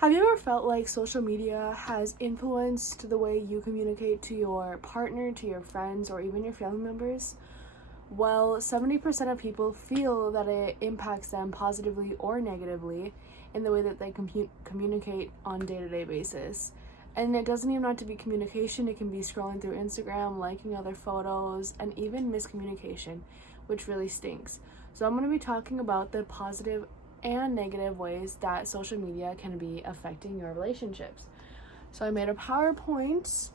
Have you ever felt like social media has influenced the way you communicate to your partner, to your friends, or even your family members? Well, 70% of people feel that it impacts them positively or negatively in the way that they communicate on a day-to-day basis. And it doesn't even have to be communication, it can be scrolling through Instagram, liking other photos, and even miscommunication, which really stinks. So I'm going to be talking about the positive and negative ways that social media can be affecting your relationships. So I made a PowerPoint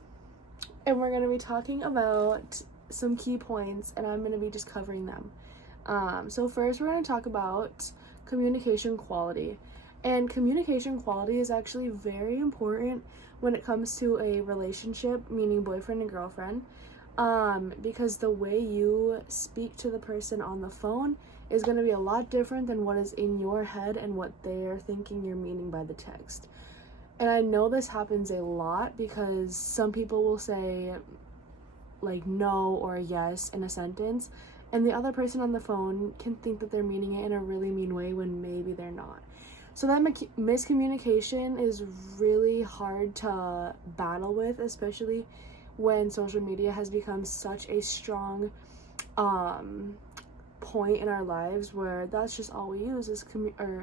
and we're going to be talking about some key points and I'm going to be just covering them. So first we're going to talk about communication quality. And communication quality is actually very important when it comes to a relationship, meaning boyfriend and girlfriend, because the way you speak to the person on the phone is going to be a lot different than what is in your head and what they're thinking you're meaning by the text. And I know this happens a lot because some people will say like no or yes in a sentence, and the other person on the phone can think that they're meaning it in a really mean way when maybe they're not. So that miscommunication is really hard to battle with, especially when social media has become such a strong point in our lives where that's just all we use is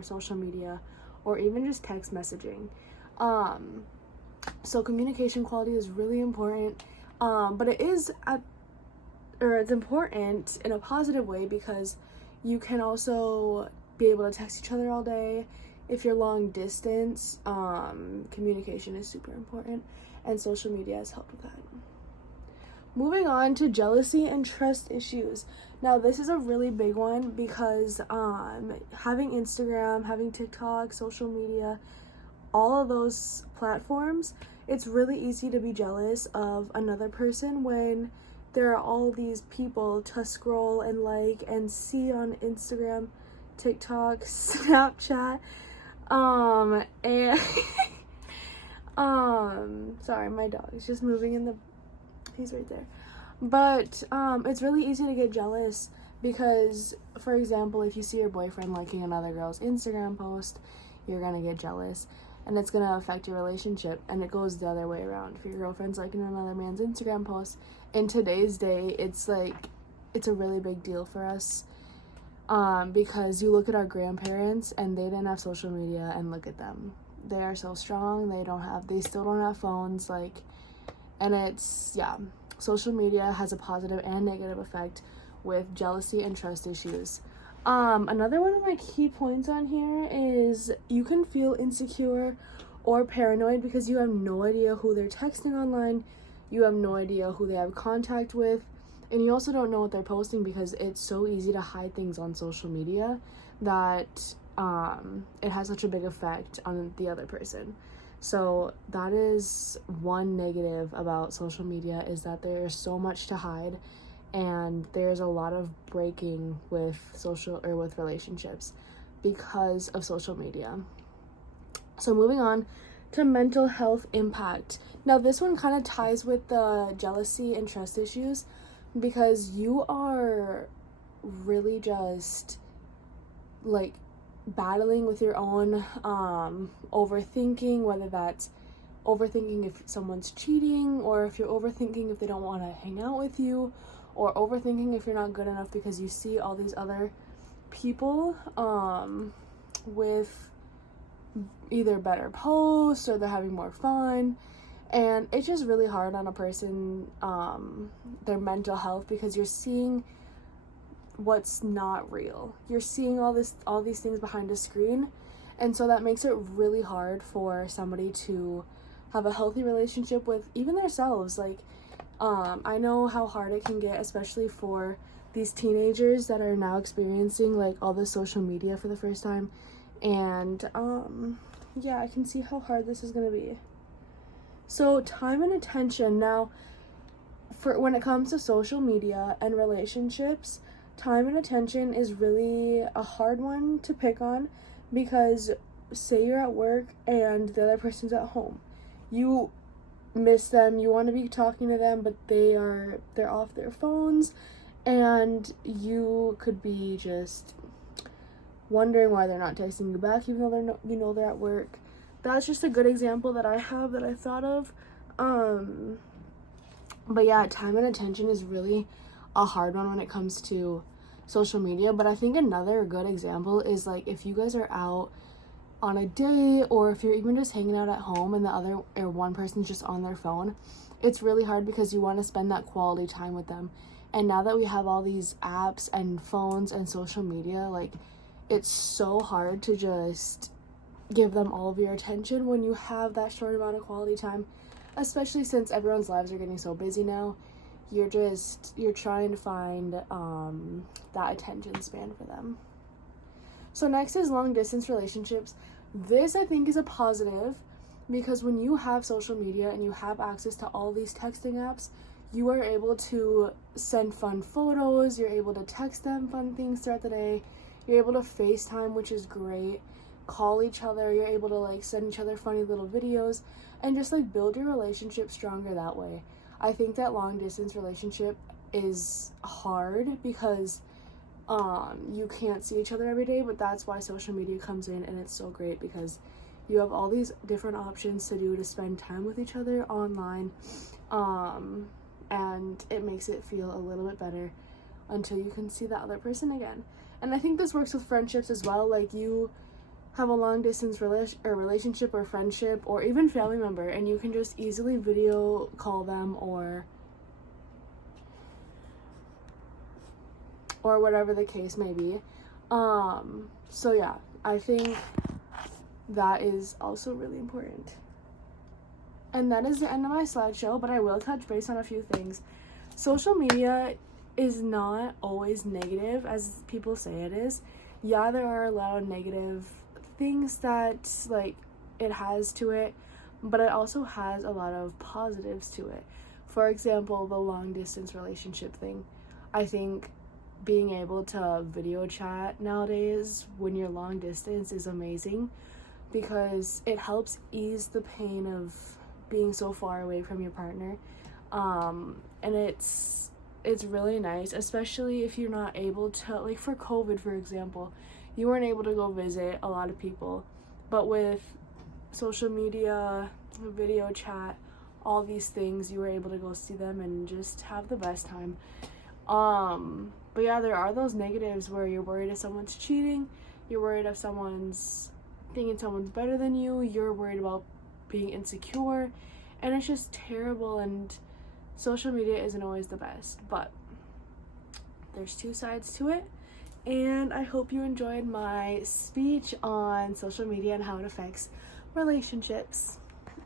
social media or even just text messaging. So communication quality is really important, but it's important in a positive way because you can also be able to text each other all day. If you're long distance, communication is super important, and social media has helped with that. Moving on to jealousy and trust issues. Now, this is a really big one because having Instagram, having TikTok, social media, all of those platforms, it's really easy to be jealous of another person when there are all these people to scroll and like and see on Instagram, TikTok, Snapchat, and sorry, my dog is just moving he's right there. But it's really easy to get jealous because, for example, if you see your boyfriend liking another girl's Instagram post, you're gonna get jealous and it's gonna affect your relationship, and it goes the other way around. If your girlfriend's liking another man's Instagram post, in today's day, it's a really big deal for us because you look at our grandparents and they didn't have social media, and look at them. They are so strong. They still don't have phones, and social media has a positive and negative effect with jealousy and trust issues. Another one of my key points on here is you can feel insecure or paranoid because you have no idea who they're texting online, you have no idea who they have contact with, and you also don't know what they're posting because it's so easy to hide things on social media that it has such a big effect on the other person. So that is one negative about social media, is that there's so much to hide and there's a lot of breaking with with relationships because of social media. So moving on to mental health impact. Now this one kind of ties with the jealousy and trust issues because you are really just like battling with your own overthinking, whether that's overthinking if someone's cheating, or if you're overthinking if they don't want to hang out with you, or overthinking if you're not good enough because you see all these other people with either better posts or they're having more fun, and it's just really hard on a person, their mental health, because you're seeing what's not real. You're seeing all these things behind a screen, and so that makes it really hard for somebody to have a healthy relationship with even themselves. I know how hard it can get, especially for these teenagers that are now experiencing all this social media for the first time, and I can see how hard this is gonna be. So time and attention. Now, when it comes to social media and relationships, time and attention is really a hard one to pick on because say you're at work and the other person's at home. You miss them, you want to be talking to them, but they're off their phones, and you could be just wondering why they're not texting you back even though they're at work. that's just a good example that I have that I thought of. But yeah, time and attention is really a hard one when it comes to social media. But I think another good example is like if you guys are out on a date, or if you're even just hanging out at home and the other or one person's just on their phone, it's really hard because you want to spend that quality time with them. And now that we have all these apps and phones and social media, like it's so hard to just give them all of your attention when you have that short amount of quality time, especially since everyone's lives are getting so busy now. You're trying to find that attention span for them. So next is long distance relationships. This I think is a positive, because when you have social media and you have access to all these texting apps, you are able to send fun photos, you're able to text them fun things throughout the day, you're able to FaceTime, which is great, call each other, you're able to like send each other funny little videos and just like build your relationship stronger that way. I think that long distance relationship is hard because you can't see each other every day, but that's why social media comes in, and it's so great because you have all these different options to spend time with each other online, and it makes it feel a little bit better until you can see the other person again. And I think this works with friendships as well. Like you have a long distance relationship or friendship or even family member, and you can just easily video call them or whatever the case may be. So yeah, I think that is also really important. And that is the end of my slideshow, but I will touch base on a few things. Social media is not always negative as people say it is. Yeah, there are a lot of negative things that like it has to it, but it also has a lot of positives to it. For example, the long distance relationship thing. I think being able to video chat nowadays when you're long distance is amazing because it helps ease the pain of being so far away from your partner. And it's really nice, especially if you're not able to, like for COVID, for example, you weren't able to go visit a lot of people, but with social media, video chat, all these things, you were able to go see them and just have the best time. But yeah, there are those negatives where you're worried if someone's cheating, you're worried if someone's thinking someone's better than you, you're worried about being insecure, and it's just terrible, and social media isn't always the best, but there's two sides to it. And I hope you enjoyed my speech on social media and how it affects relationships.